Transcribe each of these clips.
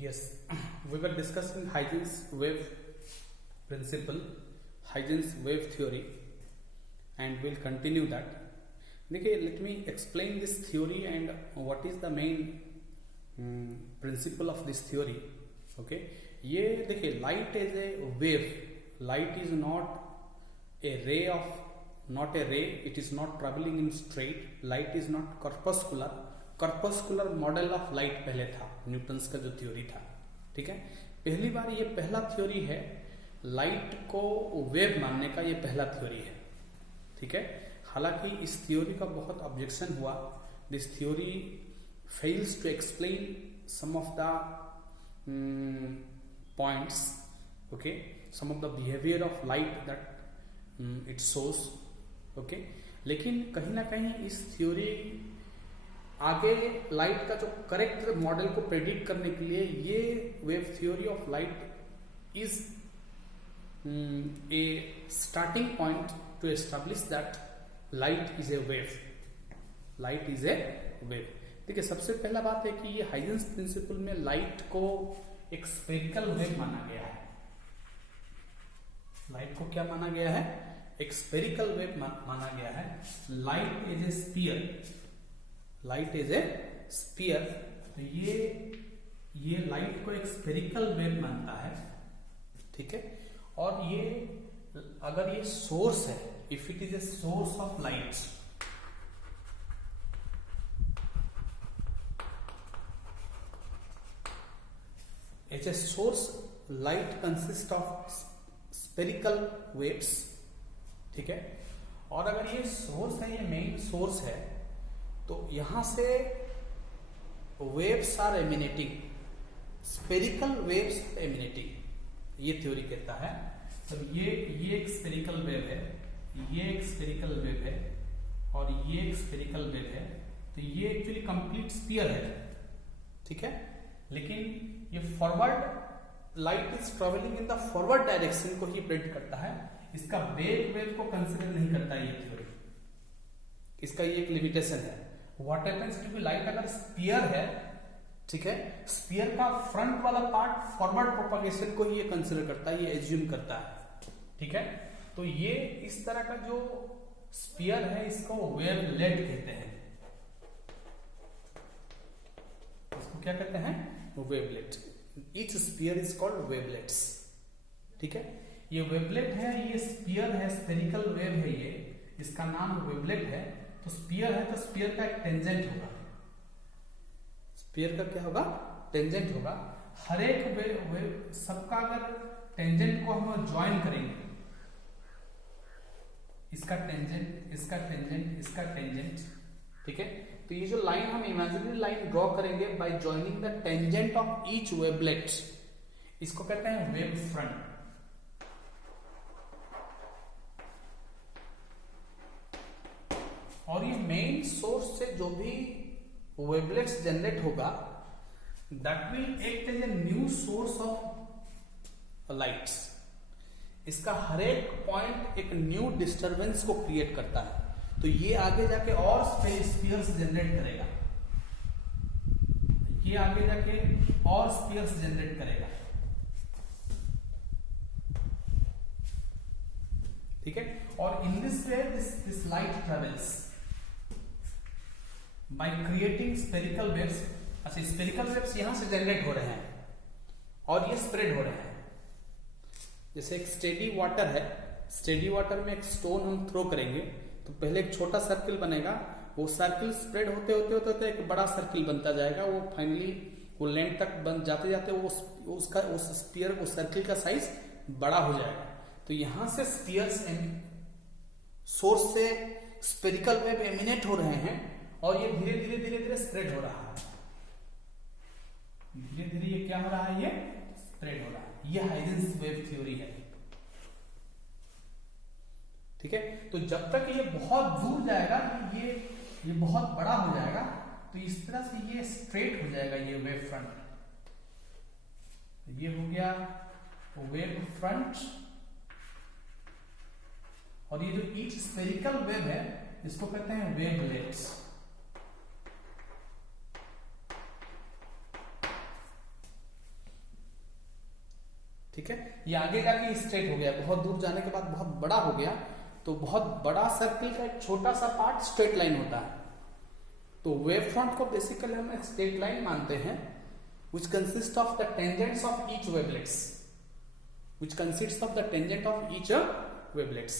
Yes, we were discussing Huygens wave principle, Huygens wave theory, and we'll continue that. देखिए, let me explain this theory and what is the main principle of this theory. Okay, ये देखिए, light is a wave. Light is not a ray of, not a ray. It is not traveling in straight. Light is not corpuscular. corpuscular model of light पहले था, Newton's का जो theory था. ठीक है, पहली बार ये पहला थ्योरी है लाइट को वेव मानने का, ये पहला थ्योरी है. ठीक है, हालांकि इस थ्योरी का बहुत ऑब्जेक्शन हुआ. This theory fails to explain some of the points. Okay, some of the behaviour of light that it shows. Okay, लेकिन कहीं ना कहीं इस थ्योरी आगे लाइट का जो करेक्ट मॉडल को प्रेडिक्ट करने के लिए ये wave theory of light is a starting point two establish that light is a wave. Light is a wave. देखिए, सबसे पहला बात है कि ये हाइजेंस प्रिंसिपल में लाइट को एक स्फेरिकल वेव माना गया है. लाइट को क्या माना गया है? एक स्फेरिकल वेव माना गया है. Light is a sphere. Light is a sphere. तो ये लाइट को एक स्फेरिकल वेव मानता है. ठीक है, और ये अगर ये सोर्स है, if it is a source of light, as a source light consist of spherical waves. ठीक है, और अगर ये सोर्स है, ये मेन सोर्स है, तो यहां से waves are emanating. Spherical waves emanating, ये थ्योरी कहता है. तो ये एक स्फेरिकल वेव है, ये एक स्फेरिकल वेव है, और ये एक स्फेरिकल वेव है. तो ये एक्चुअली कंप्लीट स्फीयर है. ठीक है, लेकिन ये forward, light is travelling in the forward direction को ही प्रेडिक्ट करता है. इसका वेव को कंसिडर नहीं करता ये थ्योरी. इसका ये एक लिमिटेशन है. व्हाट हैपेंस, क्योंकि लाइट अगर स्फीयर है, ठीक है, स्फीयर का फ्रंट वाला पार्ट फॉरवर्ड प्रोपगेशन को ही ये कंसिडर करता है, ये एज्यूम करता है. ठीक है, तो ये इस तरह का जो स्फीयर है, इसको वेवलेट कहते हैं. इसको क्या कहते हैं? Wavelet. Each sphere is called wavelets. ठीक है, ये वेवलेट है, ये स्फीयर है, स्फेरिकल वेव है, ये इसका नाम वेवलेट है. तो स्फीयर है, तो स्फीयर का एक टेंजेंट होगा. स्फीयर का क्या होगा? टेंजेंट होगा. हर एक वेव सबका अगर टेंजेंट को हम ज्वाइन करेंगे, इसका टेंजेंट, इसका टेंजेंट, इसका टेंजेंट. ठीक है, तो ये जो लाइन हम इमेजिनरी लाइन ड्रॉ करेंगे bye joining the tangent of each wavelet, इसको कहते हैं वेव फ्रंट. और ये मेन सोर्स से जो भी वेवलेट्स जनरेट होगा, that will act as a new source of lights. इसका हर एक पॉइंट एक न्यू डिस्टरबेंस को क्रिएट करता है. तो ये आगे जाके और स्फीयर्स जनरेट करेगा, ये आगे जाके और स्फीयर्स जनरेट करेगा. ठीक है, और in this way this light travels by creating spherical waves. अच्छा, स्फेरिकल वेव्स यहां से जनरेट हो रहे हैं और ये स्प्रेड हो रहे हैं. जैसे एक स्टेडी वाटर है, स्टेडी वाटर में एक स्टोन हम थ्रो करेंगे, तो पहले एक छोटा सर्किल बनेगा, वो सर्किल स्प्रेड होते होते होते होते एक बड़ा सर्किल बनता जाएगा. वो फाइनली वो लेंथ तक बन जाते जाते वो उसका उस स्फीयर, उस सर्किल का साइज बड़ा हो जाएगा. तो यहां से स्फीयर्स सोर्स से स्फेरिकल वेव एमिनेट हो रहे हैं, और ये धीरे धीरे धीरे धीरे स्प्रेड हो रहा है. धीरे धीरे ये क्या हो रहा है? ये स्प्रेड हो रहा है. ये हाइजेंस वेव थ्योरी है. ठीक है, तो जब तक ये बहुत दूर जाएगा, ये बहुत बड़ा हो जाएगा, तो इस तरह से ये स्ट्रेट हो जाएगा, ये वेव फ्रंट. ये हो गया वेव फ्रंट. और ये जो ईच स्फेरिकल वेव है, इसको कहते हैं वेवलेट्स. ठीक है, ये आगे जाके स्ट्रेट हो गया, बहुत दूर जाने के बाद बहुत बड़ा हो गया, तो बहुत बड़ा सर्किल का एक छोटा सा पार्ट स्ट्रेट लाइन होता है। तो वेव फ्रंट को बेसिकली हम एक स्ट्रेट लाइन मानते हैं, which consists of the tangents of each wavelets, which consists of the tangent of each wavelets।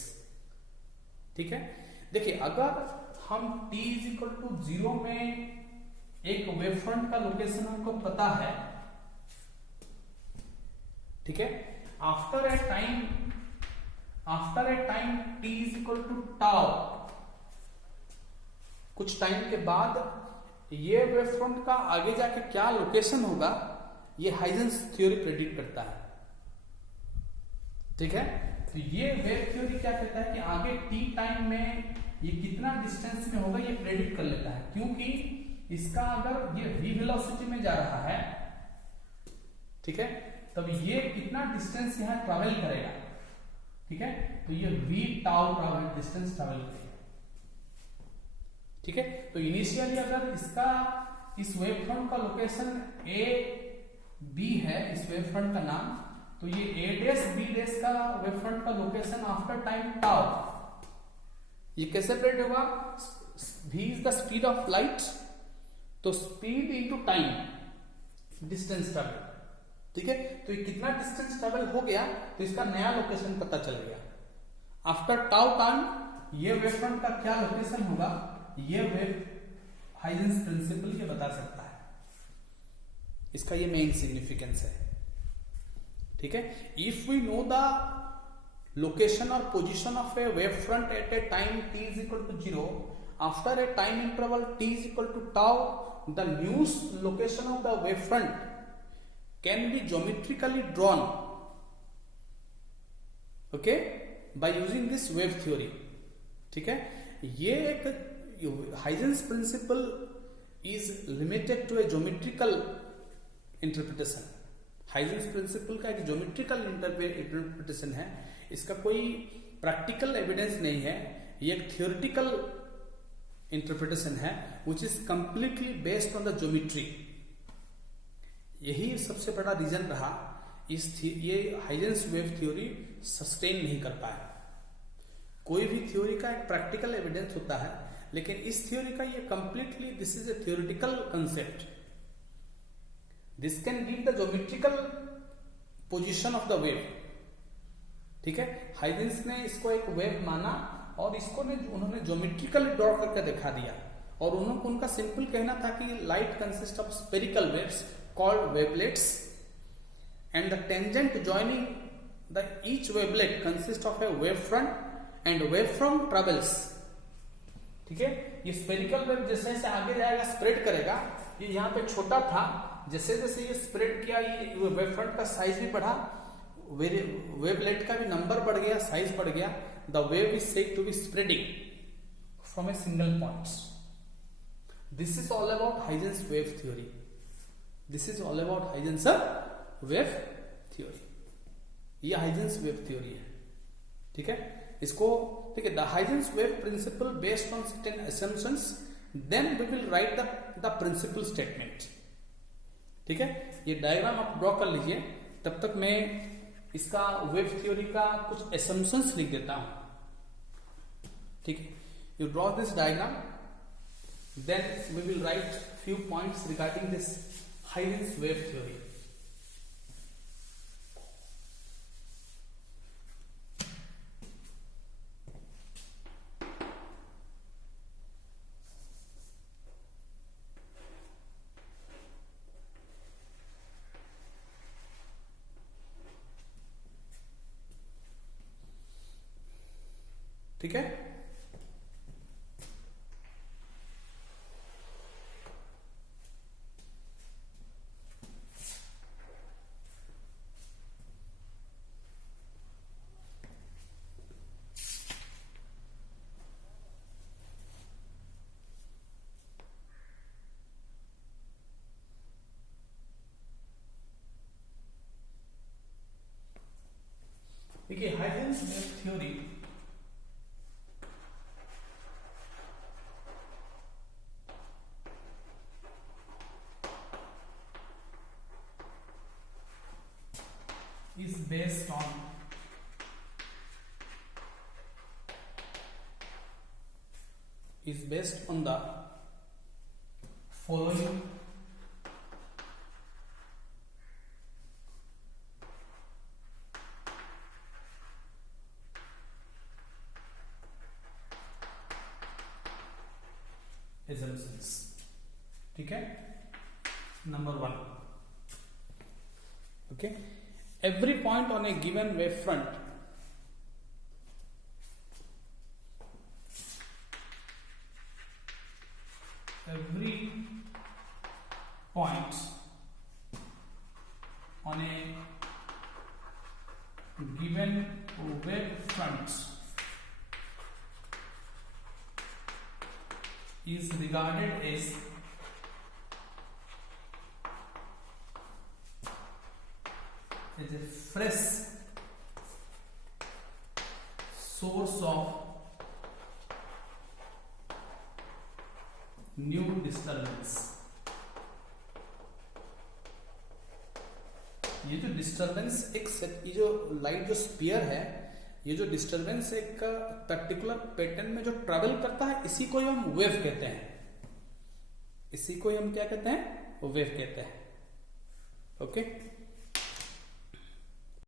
ठीक है, देखिए अगर हम t इज इक्वल टू 0 में एक वेव फ्रंट का लोकेशन हमको पता है, ठीक है, after a time t is equal to tau, कुछ टाइम के बाद ये वेव फ्रंट का आगे जाके क्या लोकेशन होगा, ये हाइजेंस थ्योरी प्रेडिक्ट करता है। ठीक है, तो ये वेव थ्योरी क्या कहता है कि आगे t टाइम में ये कितना डिस्टेंस में होगा, ये प्रेडिक्ट कर लेता है, क्योंकि इसका अगर ये v वेलोसिटी में जा रहा है, ठीक है, तब ये कितना डिस्टेंस यहां ट्रैवल करेगा। ठीक है, तो ये v tau travel distance travel करेगा। ठीक है, तो इनिशियली अगर इसका इस वेव फ्रंट का लोकेशन ए बी है, इस वेव फ्रंट का नाम, तो ये ए डैश बी डैश का वेव फ्रंट का लोकेशन आफ्टर टाइम टाउ, ये कैसे प्रेडिक्ट होगा, v is the speed of light, तो speed into time distance travel. ठीक है, तो ये कितना डिस्टेंस ट्रैवल हो गया, तो इसका नया लोकेशन पता चल गया। आफ्टर टाउ टाइम ये वेव फ्रंट का क्या लोकेशन होगा, ये वेव हाइजेंस प्रिंसिपल ये बता सकता है, इसका ये मेन सिग्निफिकेंस है। ठीक है, if we know the location और position of a wave front at a time t is equal to 0, after a time interval t is equal to tau, the new location of the wave front can be geometrically drawn, okay, by using this wave theory। ठीक है, ये एक Huygens principle is limited to a geometrical interpretation. Huygens principle का एक geometrical interpretation है, इसका कोई practical evidence नहीं है, ये एक थियोरेटिकल इंटरप्रिटेशन है which is completely based on the geometry. यही सबसे बड़ा रीजन रहा ये हाइजेंस वेव थ्योरी सस्टेन नहीं कर पाया। कोई भी थ्योरी का एक प्रैक्टिकल एविडेंस होता है, लेकिन इस थ्योरी का ये completely this is a theoretical concept, this can give the geometrical position of the wave. ठीक है, हाइजेंस ने इसको एक वेव माना और इसको उन्होंने ज्योमेट्रिकल ड्रॉ करके दिखा दिया, और उनका सिंपल कहना था कि light consist of spherical waves called wavelets and the tangent joining the each wavelet consist of a wave front end wave front travels. ठीक है, ये स्पेरिकल वेव जैसे जैसे आगे जाएगा स्प्रेड करेगा, ये यहाँ पे छोटा था, जैसे जैसे ये स्प्रेड किया ये वेव फ्रंट का साइज भी बढ़ा, वेवलेट का भी नंबर बढ़ गया, साइज बढ़ गया। The wave is said to be spreading from a single point. This is all about Huygens wave theory, this is all about Huygens wave theory, ये हाइजेंस वेव थ्योरी है। ठीक है, इसको ठीक है, the Huygens wave principle based on certain assumptions, then we will write the principle statement. ठीक है, ये डायग्राम आप ड्रॉ कर लीजिए, तब तक मैं इसका वेव थ्योरी का कुछ असम्पशंस लिख देता हूं। ठीक है, you draw this diagram, then we will write few points regarding this Huygens wave theory. ठीक है, देखिए Huygens wave theory is based on the following assumptions. ठीक है, number 1. Okay, every point on a given wave front on a given wave front is regarded as a fresh source of new disturbance. ये जो disturbance ये जो light जो spear है, ये जो डिस्टरबेंस एक पर्टिकुलर पैटर्न में जो ट्रेवल करता है, इसी को हम वेव कहते हैं. इसी को हम क्या कहते हैं? वेव कहते हैं. ओके.